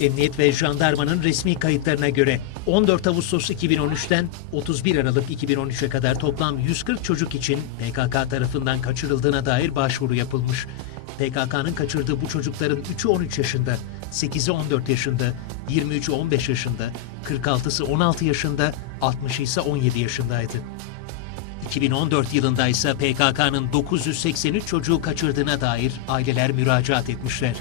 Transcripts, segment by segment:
Emniyet ve jandarmanın resmi kayıtlarına göre 14 Ağustos 2013'ten 31 Aralık 2013'e kadar toplam 140 çocuk için PKK tarafından kaçırıldığına dair başvuru yapılmış. PKK'nın kaçırdığı bu çocukların 3'ü 13 yaşında, 8'i 14 yaşında, 23'ü 15 yaşında, 46'sı 16 yaşında, 60'ı ise 17 yaşındaydı. 2014 yılında ise PKK'nın 983 çocuğu kaçırdığına dair aileler müracaat etmişler.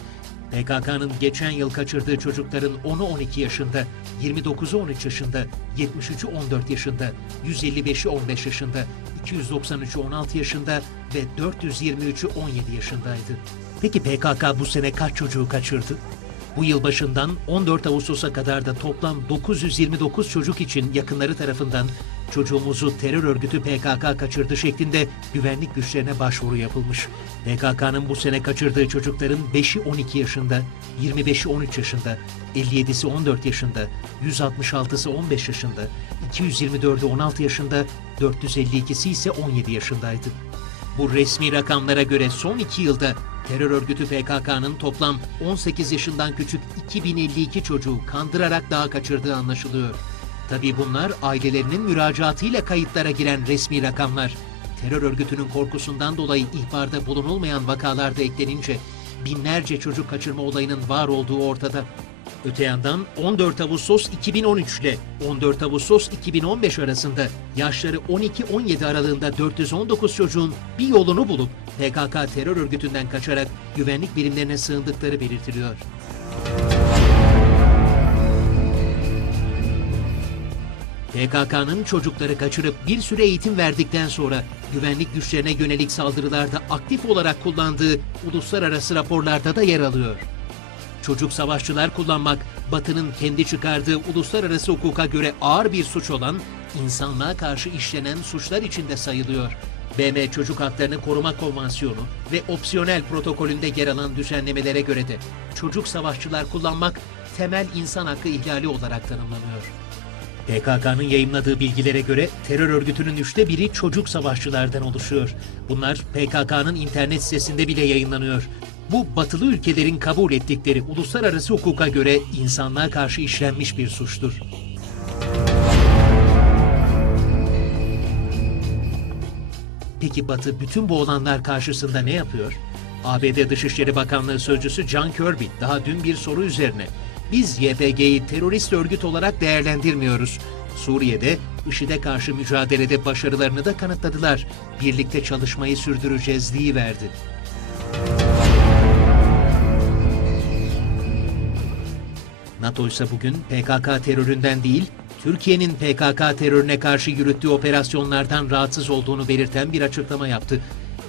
PKK'nın geçen yıl kaçırdığı çocukların 10'u 12 yaşında, 29'u 13 yaşında, 73'ü 14 yaşında, 155'i 15 yaşında, 293'ü 16 yaşında ve 423'ü 17 yaşındaydı. Peki PKK bu sene kaç çocuğu kaçırdı? Bu yıl başından 14 Ağustos'a kadar da toplam 929 çocuk için yakınları tarafından çocuğumuzu terör örgütü PKK kaçırdı şeklinde güvenlik güçlerine başvuru yapılmış. PKK'nın bu sene kaçırdığı çocukların 5'i 12 yaşında, 25'i 13 yaşında, 57'si 14 yaşında, 166'sı 15 yaşında, 224'ü 16 yaşında, 452'si ise 17 yaşındaydı. Bu resmi rakamlara göre son iki yılda terör örgütü PKK'nın toplam 18 yaşından küçük 2052 çocuğu kandırarak daha kaçırdığı anlaşılıyor. Tabii bunlar ailelerinin müracaatıyla kayıtlara giren resmi rakamlar. Terör örgütünün korkusundan dolayı ihbarda bulunulmayan vakalar da eklenince binlerce çocuk kaçırma olayının var olduğu ortada. Öte yandan 14 Ağustos 2013 ile 14 Ağustos 2015 arasında yaşları 12-17 aralığında 419 çocuğun bir yolunu bulup PKK terör örgütünden kaçarak güvenlik birimlerine sığındıkları belirtiliyor. PKK'nın çocukları kaçırıp bir süre eğitim verdikten sonra güvenlik güçlerine yönelik saldırılarda aktif olarak kullandığı uluslararası raporlarda da yer alıyor. Çocuk savaşçılar kullanmak, Batı'nın kendi çıkardığı uluslararası hukuka göre ağır bir suç olan insanlığa karşı işlenen suçlar içinde sayılıyor. BM Çocuk Haklarını Koruma Konvansiyonu ve opsiyonel protokolünde yer alan düzenlemelere göre de çocuk savaşçılar kullanmak temel insan hakkı ihlali olarak tanımlanıyor. PKK'nın yayımladığı bilgilere göre terör örgütünün üçte biri çocuk savaşçılardan oluşuyor. Bunlar PKK'nın internet sitesinde bile yayınlanıyor. Bu batılı ülkelerin kabul ettikleri uluslararası hukuka göre insanlığa karşı işlenmiş bir suçtur. Peki Batı bütün bu olanlar karşısında ne yapıyor? ABD Dışişleri Bakanlığı Sözcüsü John Kirby daha dün bir soru üzerine biz YPG'yi terörist örgüt olarak değerlendirmiyoruz. Suriye'de IŞİD'e karşı mücadelede başarılarını da kanıtladılar. Birlikte çalışmayı sürdüreceğiz diye verdi. NATO ise bugün PKK teröründen değil, Türkiye'nin PKK terörüne karşı yürüttüğü operasyonlardan rahatsız olduğunu belirten bir açıklama yaptı.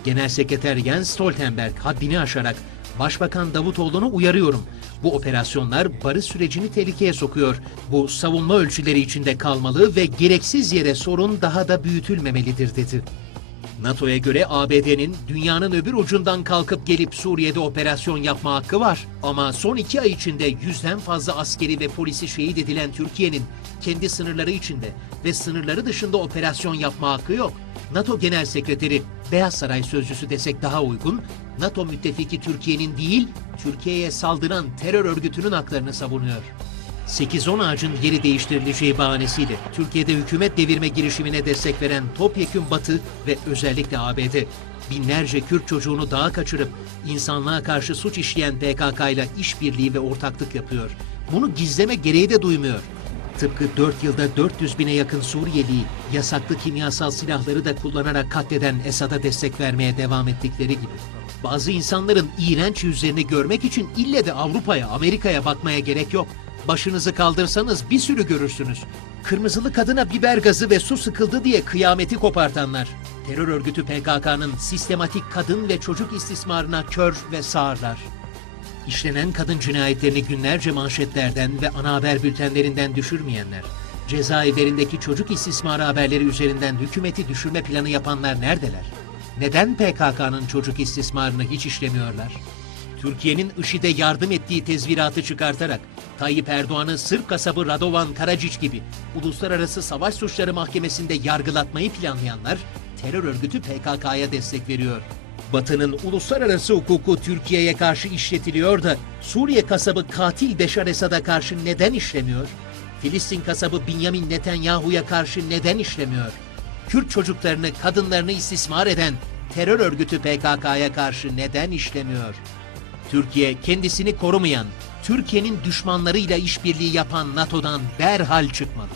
Genel Sekreter Jens Stoltenberg haddini aşarak Başbakan Davutoğlu'nu uyarıyorum. Bu operasyonlar barış sürecini tehlikeye sokuyor. Bu savunma ölçüleri içinde kalmalı ve gereksiz yere sorun daha da büyütülmemelidir dedi. NATO'ya göre ABD'nin dünyanın öbür ucundan kalkıp gelip Suriye'de operasyon yapma hakkı var. Ama son iki ay içinde yüzden fazla askeri ve polisi şehit edilen Türkiye'nin kendi sınırları içinde ve sınırları dışında operasyon yapma hakkı yok. NATO Genel Sekreteri, Beyaz Saray Sözcüsü desek daha uygun, NATO müttefiki Türkiye'nin değil, Türkiye'ye saldıran terör örgütünün haklarını savunuyor. 8-10 ağacın yeri değiştirileceği bahanesiyle Türkiye'de hükümet devirme girişimine destek veren topyekün Batı ve özellikle ABD binlerce Kürt çocuğunu dağa kaçırıp insanlığa karşı suç işleyen PKK ile işbirliği ve ortaklık yapıyor. Bunu gizleme gereği de duymuyor. Tıpkı 4 yılda 400 bine yakın Suriyeliyi yasaklı kimyasal silahları da kullanarak katleden Esad'a destek vermeye devam ettikleri gibi. Bazı insanların iğrenç yüzlerini görmek için ille de Avrupa'ya, Amerika'ya bakmaya gerek yok. Başınızı kaldırsanız bir sürü görürsünüz. Kırmızılı kadına biber gazı ve su sıkıldı diye kıyameti kopartanlar. Terör örgütü PKK'nın sistematik kadın ve çocuk istismarına kör ve sağırlar. İşlenen kadın cinayetlerini günlerce manşetlerden ve ana haber bültenlerinden düşürmeyenler, cezaevlerindeki çocuk istismarı haberleri üzerinden hükümeti düşürme planı yapanlar neredeler? Neden PKK'nın çocuk istismarını hiç işlemiyorlar? Türkiye'nin IŞİD'e yardım ettiği tezviratı çıkartarak Tayyip Erdoğan'ı Sırp kasabı Radovan Karaciç gibi Uluslararası Savaş Suçları Mahkemesi'nde yargılatmayı planlayanlar terör örgütü PKK'ya destek veriyor. Batı'nın uluslararası hukuku Türkiye'ye karşı işletiliyor da Suriye kasabı katil Beşar Esad'a karşı neden işlemiyor? Filistin kasabı Binyamin Netanyahu'ya karşı neden işlemiyor? Kürt çocuklarını, kadınlarını istismar eden terör örgütü PKK'ya karşı neden işlemiyor? Türkiye kendisini korumayan, Türkiye'nin düşmanlarıyla işbirliği yapan NATO'dan derhal çıkmalı.